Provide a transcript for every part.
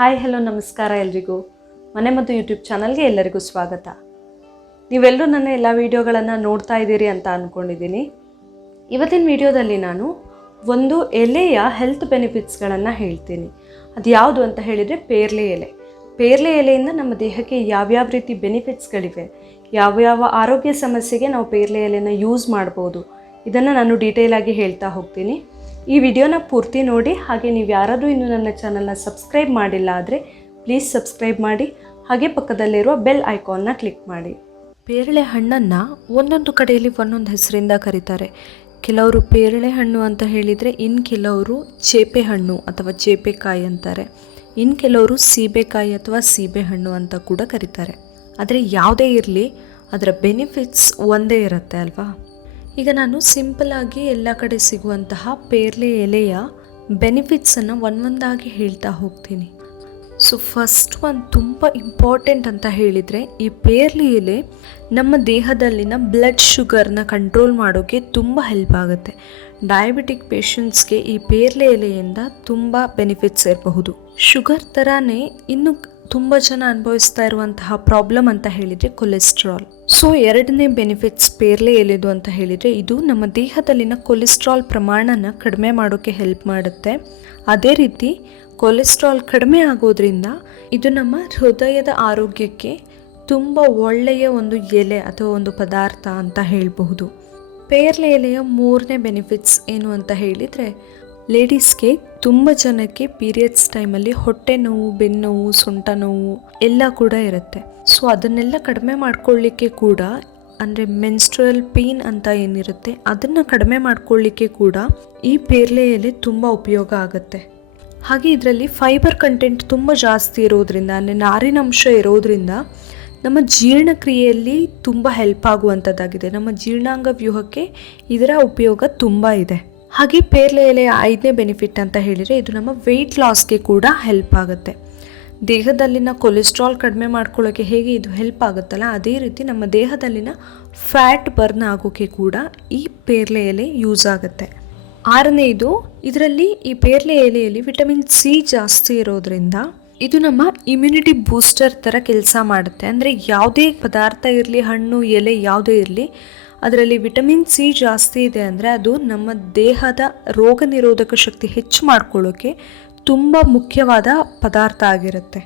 Hi hello ನಮಸ್ಕಾರ ಎಲ್ರಿಗೂ. ManeMaddhu YouTube ಚಾನಲ್ಗೆ ಎಲ್ಲರಿಗೂ ಸ್ವಾಗತ. ನೀವೆಲ್ಲರೂ ನನ್ನ ಎಲ್ಲ ವಿಡಿಯೋಗಳನ್ನು ನೋಡ್ತಾ ಇದ್ದೀರಿ ಅಂತ ಅಂದ್ಕೊಂಡಿದ್ದೀನಿ. ಇವತ್ತಿನ ವಿಡಿಯೋದಲ್ಲಿ ನಾನು ಒಂದು ಎಲೆಯ ಹೆಲ್ತ್ ಬೆನಿಫಿಟ್ಸ್ಗಳನ್ನು ಹೇಳ್ತೀನಿ. ಅದು ಯಾವುದು ಅಂತ ಹೇಳಿದರೆ ಪೇರಲೆ ಎಲೆ. ಪೇರಲೆ ಎಲೆಯಿಂದ ನಮ್ಮ ದೇಹಕ್ಕೆ ಯಾವ್ಯಾವ ರೀತಿ ಬೆನಿಫಿಟ್ಸ್ಗಳಿವೆ, ಯಾವ್ಯಾವ ಆರೋಗ್ಯ ಸಮಸ್ಯೆಗೆ ನಾವು ಪೇರಲೆ ಎಲೆನ ಯೂಸ್ ಮಾಡ್ಬೋದು, ಇದನ್ನು ನಾನು ಡೀಟೇಲಾಗಿ ಹೇಳ್ತಾ ಹೋಗ್ತೀನಿ. ಈ ವಿಡಿಯೋನ ಪೂರ್ತಿ ನೋಡಿ. ಹಾಗೆ ನೀವು ಯಾರಾದರೂ ಇನ್ನೂ ನನ್ನ ಚಾನಲ್ನ ಸಬ್ಸ್ಕ್ರೈಬ್ ಮಾಡಿಲ್ಲ ಆದರೆ ಪ್ಲೀಸ್ ಸಬ್ಸ್ಕ್ರೈಬ್ ಮಾಡಿ, ಹಾಗೆ ಪಕ್ಕದಲ್ಲಿರುವ ಬೆಲ್ ಐಕಾನ್ನ ಕ್ಲಿಕ್ ಮಾಡಿ. ಪೇರಳೆ ಹಣ್ಣನ್ನು ಒಂದೊಂದು ಕಡೆಯಲ್ಲಿ ಒಂದೊಂದು ಹೆಸರಿಂದ ಕರೀತಾರೆ. ಕೆಲವರು ಪೇರಳೆ ಹಣ್ಣು ಅಂತ ಹೇಳಿದರೆ, ಇನ್ನು ಕೆಲವರು ಚೇಪೆ ಹಣ್ಣು ಅಥವಾ ಚೇಪೆಕಾಯಿ ಅಂತಾರೆ. ಇನ್ನು ಕೆಲವರು ಸೀಬೆಕಾಯಿ ಅಥವಾ ಸೀಬೆ ಹಣ್ಣು ಅಂತ ಕೂಡ ಕರೀತಾರೆ. ಆದರೆ ಯಾವುದೇ ಇರಲಿ, ಅದರ ಬೆನಿಫಿಟ್ಸ್ ಒಂದೇ ಇರುತ್ತೆ ಅಲ್ವಾ. ಈಗ ನಾನು ಸಿಂಪಲ್ಲಾಗಿ ಎಲ್ಲ ಕಡೆ ಸಿಗುವಂತಹ ಪೇರಲೆ ಎಲೆಯ ಬೆನಿಫಿಟ್ಸನ್ನು ಒಂದೊಂದಾಗಿ ಹೇಳ್ತಾ ಹೋಗ್ತೀನಿ. ಸೊ ಫಸ್ಟ್ ಒಂದು ತುಂಬ ಇಂಪಾರ್ಟೆಂಟ್ ಅಂತ ಹೇಳಿದರೆ, ಈ ಪೇರಲೆ ಎಲೆ ನಮ್ಮ ದೇಹದಲ್ಲಿನ ಬ್ಲಡ್ ಶುಗರ್ನ ಕಂಟ್ರೋಲ್ ಮಾಡೋಕ್ಕೆ ತುಂಬ ಹೆಲ್ಪ್ ಆಗುತ್ತೆ. ಡಯಾಬಿಟಿಕ್ ಪೇಷಂಟ್ಸ್ಗೆ ಈ ಪೇರಲೆ ಎಲೆಯಿಂದ ತುಂಬ ಬೆನಿಫಿಟ್ಸ್ ಇರಬಹುದು. ಶುಗರ್ ಥರನೇ ಇನ್ನು ತುಂಬ ಜನ ಅನುಭವಿಸ್ತಾ ಇರುವಂತಹ ಪ್ರಾಬ್ಲಮ್ ಅಂತ ಹೇಳಿದರೆ ಕೊಲೆಸ್ಟ್ರಾಲ್. ಸೊ ಎರಡನೇ ಬೆನಿಫಿಟ್ಸ್ ಪೇರಲೆ ಎಲೆದು ಅಂತ ಹೇಳಿದರೆ, ಇದು ನಮ್ಮ ದೇಹದಲ್ಲಿನ ಕೊಲೆಸ್ಟ್ರಾಲ್ ಪ್ರಮಾಣನ ಕಡಿಮೆ ಮಾಡೋಕ್ಕೆ ಹೆಲ್ಪ್ ಮಾಡುತ್ತೆ. ಅದೇ ರೀತಿ ಕೊಲೆಸ್ಟ್ರಾಲ್ ಕಡಿಮೆ ಆಗೋದ್ರಿಂದ ಇದು ನಮ್ಮ ಹೃದಯದ ಆರೋಗ್ಯಕ್ಕೆ ತುಂಬ ಒಳ್ಳೆಯ ಒಂದು ಎಲೆ ಅಥವಾ ಒಂದು ಪದಾರ್ಥ ಅಂತ ಹೇಳಬಹುದು. ಪೇರಲೆ ಎಲೆಯ ಮೂರನೇ ಬೆನಿಫಿಟ್ಸ್ ಏನು ಅಂತ ಹೇಳಿದರೆ, ಲೇಡೀಸ್ಗೆ ತುಂಬ ಜನಕ್ಕೆ ಪೀರಿಯಡ್ಸ್ ಟೈಮಲ್ಲಿ ಹೊಟ್ಟೆ ನೋವು, ಬೆನ್ನು ನೋವು, ಸೊಂಟ ನೋವು ಎಲ್ಲ ಕೂಡ ಇರುತ್ತೆ. ಸೊ ಅದನ್ನೆಲ್ಲ ಕಡಿಮೆ ಮಾಡ್ಕೊಳ್ಳಿಕ್ಕೆ ಕೂಡ, ಅಂದರೆ ಮೆನ್ಸ್ಟ್ರುಯಲ್ ಪೇನ್ ಅಂತ ಏನಿರುತ್ತೆ ಅದನ್ನು ಕಡಿಮೆ ಮಾಡ್ಕೊಳ್ಳಿಕ್ಕೆ ಕೂಡ ಈ ಪೇರಲೆ ಎಲೆ ತುಂಬ ಉಪಯೋಗ ಆಗುತ್ತೆ. ಹಾಗೆ ಇದರಲ್ಲಿ ಫೈಬರ್ ಕಂಟೆಂಟ್ ತುಂಬ ಜಾಸ್ತಿ ಇರೋದ್ರಿಂದ, ಅಂದರೆ ನಾರಿನಂಶ ಇರೋದ್ರಿಂದ ನಮ್ಮ ಜೀರ್ಣಕ್ರಿಯೆಯಲ್ಲಿ ತುಂಬ ಹೆಲ್ಪ್ ಆಗುವಂಥದ್ದಾಗಿದೆ. ನಮ್ಮ ಜೀರ್ಣಾಂಗ ವ್ಯೂಹಕ್ಕೆ ಇದರ ಉಪಯೋಗ ತುಂಬ ಇದೆ. ಹಾಗೆ ಪೇರಲೆ ಎಲೆಯ ಐದನೇ ಬೆನಿಫಿಟ್ ಅಂತ ಹೇಳಿದರೆ, ಇದು ನಮ್ಮ ವೆಯ್ಟ್ ಲಾಸ್ಗೆ ಕೂಡ ಹೆಲ್ಪ್ ಆಗುತ್ತೆ. ದೇಹದಲ್ಲಿನ ಕೊಲೆಸ್ಟ್ರಾಲ್ ಕಡಿಮೆ ಮಾಡ್ಕೊಳ್ಳೋಕ್ಕೆ ಹೇಗೆ ಇದು ಹೆಲ್ಪ್ ಆಗುತ್ತಲ್ಲ, ಅದೇ ರೀತಿ ನಮ್ಮ ದೇಹದಲ್ಲಿನ ಫ್ಯಾಟ್ ಬರ್ನ್ ಆಗೋಕ್ಕೆ ಕೂಡ ಈ ಪೇರಲೆ ಎಲೆ ಯೂಸ್ ಆಗುತ್ತೆ. ಆರನೇದು, ಇದರಲ್ಲಿ ಈ ಪೇರಲೆ ಎಲೆಯಲ್ಲಿ ವಿಟಮಿನ್ ಸಿ ಜಾಸ್ತಿ ಇರೋದ್ರಿಂದ ಇದು ನಮ್ಮ ಇಮ್ಯುನಿಟಿ ಬೂಸ್ಟರ್ ಥರ ಕೆಲಸ ಮಾಡುತ್ತೆ. ಅಂದರೆ ಯಾವುದೇ ಪದಾರ್ಥ ಇರಲಿ, ಹಣ್ಣು, ಎಲೆ ಯಾವುದೇ ಇರಲಿ, ಅದರಲ್ಲಿ ವಿಟಮಿನ್ ಸಿ ಜಾಸ್ತಿ ಇದೆ ಅಂದರೆ ಅದು ನಮ್ಮ ದೇಹದ ರೋಗ ನಿರೋಧಕ ಶಕ್ತಿ ಹೆಚ್ಚು ಮಾಡ್ಕೊಳ್ಳೋಕ್ಕೆ ತುಂಬ ಮುಖ್ಯವಾದ ಪದಾರ್ಥ ಆಗಿರುತ್ತೆ.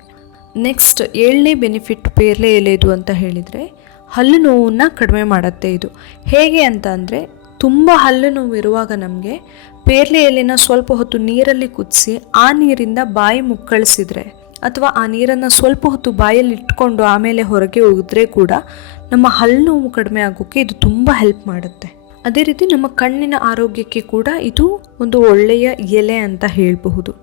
ನೆಕ್ಸ್ಟ್ ಏಳನೇ ಬೆನಿಫಿಟ್ ಪೇರಲೆ ಎಲೆದು ಅಂತ ಹೇಳಿದರೆ, ಹಲ್ಲು ನೋವನ್ನು ಕಡಿಮೆ ಮಾಡುತ್ತೆ. ಇದು ಹೇಗೆ ಅಂತ ಅಂದರೆ, ತುಂಬ ಹಲ್ಲು ನೋವು ಇರುವಾಗ ನಮಗೆ ಪೇರಲೆ ಎಲೆನ ಸ್ವಲ್ಪ ಹೊತ್ತು ನೀರಲ್ಲಿ ಕುದಿಸಿ ಆ ನೀರಿಂದ ಬಾಯಿ ಮುಕ್ಕಳಿಸಿದ್ರೆ, ಅಥವಾ ಆ ನೀರನ್ನು ಸ್ವಲ್ಪ ಹೊತ್ತು ಬಾಯಲ್ಲಿ ಇಟ್ಕೊಂಡು ಆಮೇಲೆ ಹೊರಗೆ ಹೋಗಿದ್ರೆ ಕೂಡ ನಮ್ಮ ಹಲ್ಲು ನೋವು ಕಡಿಮೆ ಆಗೋಕ್ಕೆ ಇದು ತುಂಬ ಹೆಲ್ಪ್ ಮಾಡುತ್ತೆ. ಅದೇ ರೀತಿ ನಮ್ಮ ಕಣ್ಣಿನ ಆರೋಗ್ಯಕ್ಕೆ ಕೂಡ ಇದು ಒಂದು ಒಳ್ಳೆಯ ಎಲೆ ಅಂತ ಹೇಳಬಹುದು.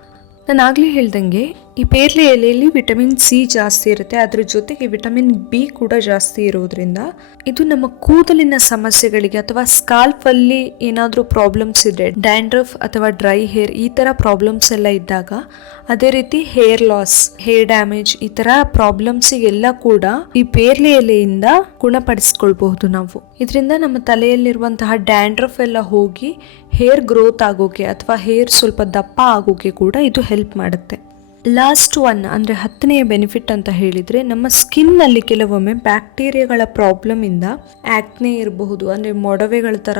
ನಾನು ಆಗಲೇ ಹೇಳ್ದಂಗೆ ಈ ಪೇರಲೆ ಎಲೆಯಲ್ಲಿ ವಿಟಮಿನ್ ಸಿ ಜಾಸ್ತಿ ಇರುತ್ತೆ. ಅದ್ರ ಜೊತೆಗೆ ವಿಟಮಿನ್ ಬಿ ಕೂಡ ಜಾಸ್ತಿ ಇರೋದ್ರಿಂದ ಇದು ನಮ್ಮ ಕೂದಲಿನ ಸಮಸ್ಯೆಗಳಿಗೆ ಅಥವಾ ಸ್ಕಾಲ್ಫಲ್ಲಿ ಏನಾದರೂ ಪ್ರಾಬ್ಲಮ್ಸ್ ಇದ್ದರೆ, ಡ್ಯಾಂಡ್ರಫ್ ಅಥವಾ ಡ್ರೈ ಹೇರ್ ಈ ಥರ ಪ್ರಾಬ್ಲಮ್ಸ್ ಎಲ್ಲ ಇದ್ದಾಗ, ಅದೇ ರೀತಿ ಹೇರ್ ಲಾಸ್, ಹೇರ್ ಡ್ಯಾಮೇಜ್ ಈ ಥರ ಪ್ರಾಬ್ಲಮ್ಸಿಗೆಲ್ಲ ಕೂಡ ಈ ಪೇರಲೆ ಎಲೆಯಿಂದ ಗುಣಪಡಿಸ್ಕೊಳ್ಬಹುದು ನಾವು. ಇದರಿಂದ ನಮ್ಮ ತಲೆಯಲ್ಲಿರುವಂತಹ ಡ್ಯಾಂಡ್ರಫ್ ಎಲ್ಲ ಹೋಗಿ ಹೇರ್ ಗ್ರೋತ್ ಆಗೋಕೆ ಅಥವಾ ಹೇರ್ ಸ್ವಲ್ಪ ದಪ್ಪ ಆಗೋಕೆ ಕೂಡ ಇದು ಹೆಲ್ಪ್ ಮಾಡುತ್ತೆ. ಲಾಸ್ಟ್ ಒನ್ ಅಂದರೆ 10ನೆಯ ಬೆನಿಫಿಟ್ ಅಂತ ಹೇಳಿದರೆ, ನಮ್ಮ ಸ್ಕಿನ್ನಲ್ಲಿ ಕೆಲವೊಮ್ಮೆ ಬ್ಯಾಕ್ಟೀರಿಯಾಗಳ ಪ್ರಾಬ್ಲಮಿಂದ ಆ್ಯಕ್ನೆ ಇರಬಹುದು, ಅಂದರೆ ಮೊಡವೆಗಳ ಥರ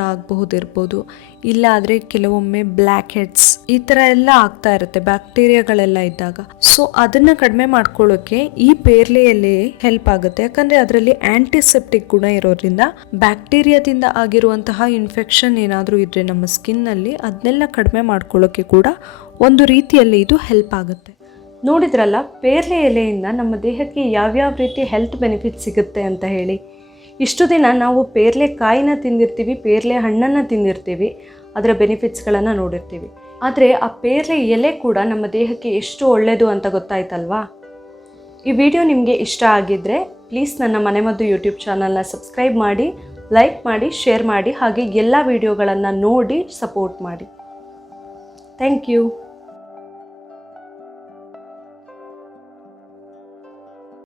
ಇರ್ಬೋದು, ಇಲ್ಲ ಆದರೆ ಕೆಲವೊಮ್ಮೆ ಬ್ಲ್ಯಾಕ್ ಹೆಡ್ಸ್ ಈ ಥರ ಎಲ್ಲ ಆಗ್ತಾ ಇರುತ್ತೆ ಬ್ಯಾಕ್ಟೀರಿಯಾಗಳೆಲ್ಲ ಇದ್ದಾಗ. ಸೊ ಅದನ್ನು ಕಡಿಮೆ ಮಾಡ್ಕೊಳ್ಳೋಕ್ಕೆ ಈ ಪೇರಲೆ ಎಲೆ ಹೆಲ್ಪ್ ಆಗುತ್ತೆ. ಯಾಕಂದರೆ ಅದರಲ್ಲಿ ಆಂಟಿಸೆಪ್ಟಿಕ್ ಗುಣ ಇರೋದ್ರಿಂದ ಬ್ಯಾಕ್ಟೀರಿಯಾದಿಂದ ಆಗಿರುವಂತಹ ಇನ್ಫೆಕ್ಷನ್ ಏನಾದರೂ ಇದ್ದರೆ ನಮ್ಮ ಸ್ಕಿನ್ನಲ್ಲಿ, ಅದನ್ನೆಲ್ಲ ಕಡಿಮೆ ಮಾಡ್ಕೊಳ್ಳೋಕ್ಕೆ ಕೂಡ ಒಂದು ರೀತಿಯಲ್ಲಿ ಇದು ಹೆಲ್ಪ್ ಆಗುತ್ತೆ. ನೋಡಿದ್ರಲ್ಲ, ಪೇರಲೆ ಎಲೆಯಿಂದ ನಮ್ಮ ದೇಹಕ್ಕೆ ಯಾವ್ಯಾವ ರೀತಿ ಹೆಲ್ತ್ ಬೆನಿಫಿಟ್ ಸಿಗುತ್ತೆ ಅಂತ ಹೇಳಿ. ಇಷ್ಟು ದಿನ ನಾವು ಪೇರಲೆ ಕಾಯಿನ ತಿಂದಿರ್ತೀವಿ, ಪೇರಲೆ ಹಣ್ಣನ್ನು ತಿಂದಿರ್ತೀವಿ, ಅದರ ಬೆನಿಫಿಟ್ಸ್ಗಳನ್ನು ನೋಡಿರ್ತೀವಿ. ಆದರೆ ಆ ಪೇರಲೆ ಎಲೆ ಕೂಡ ನಮ್ಮ ದೇಹಕ್ಕೆ ಎಷ್ಟು ಒಳ್ಳೆಯದು ಅಂತ ಗೊತ್ತಾಯ್ತಲ್ವಾ. ಈ ವಿಡಿಯೋ ನಿಮಗೆ ಇಷ್ಟ ಆಗಿದ್ದರೆ ಪ್ಲೀಸ್ ನನ್ನ ManeMaddhu ಯೂಟ್ಯೂಬ್ ಚಾನಲ್ನ ಸಬ್ಸ್ಕ್ರೈಬ್ ಮಾಡಿ, ಲೈಕ್ ಮಾಡಿ, ಶೇರ್ ಮಾಡಿ, ಹಾಗೆ ಎಲ್ಲ ವಿಡಿಯೋಗಳನ್ನು ನೋಡಿ ಸಪೋರ್ಟ್ ಮಾಡಿ. Thank you.